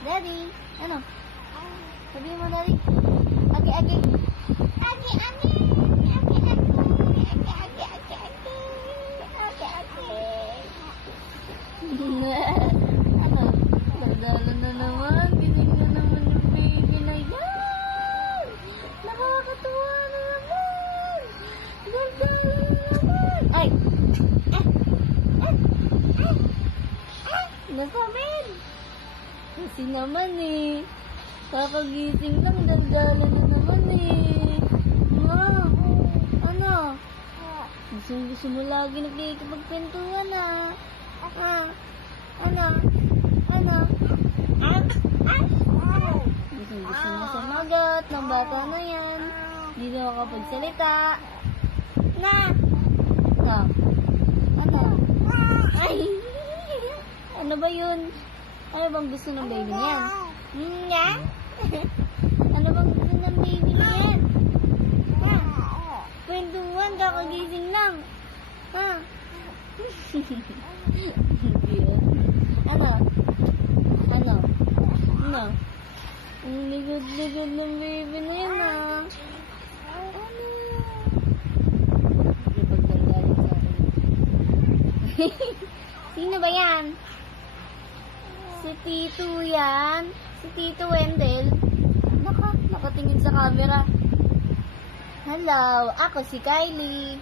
Daddy. Ano? Sabihin mo, Daddy. Agi, agi. Agi, agi. Agi, agi. Agi, agi, agi, agi. Agi, agi. Ano? Nagdala na naman. Ginig na naman yung baby na yan. Nakakatuwa na naman. Nagdala na naman. Ay! Nasamin! Kasi naman eh. Kakagising lang, daldala na naman eh. Ma, ano? Gusto mo lagi nagkikipagpintuan ah. Ano? Gusto mo sumagot ng bata na yan. Hindi na makapagsalita. Na! Ano? Ay! Ano ba yun? Ano bang gusto ng baby niyan? Yan? Ano bang gusto ng baby niyan? Kwentuhan, kakagising lang. Ha? Ano? Ang ligod-ligod ng baby na yan ah. Ano? Sino ba yan? Si Tito yan. Si Tito Wendell. Nakatingin sa camera. Hello, ako si Kylie.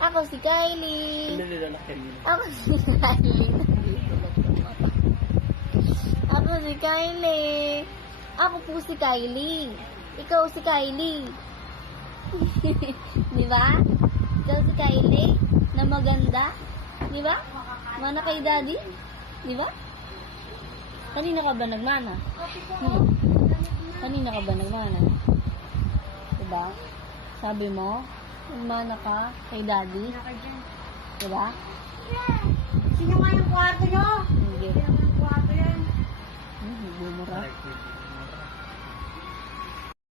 Ako si Kylie. Ako si Kylie. Ako po si Kylie. Ikaw si Kylie. Di ba? Ikaw si Kylie na maganda. Di ba? Mana kay Daddy? Di ba? Kanina ka ba nagmana? Kanina ka ba nagmana? Di ba? Sabi mo, nagmana ka kay Daddy? Di ba? Sino nga yung kwarto nyo? Hindi.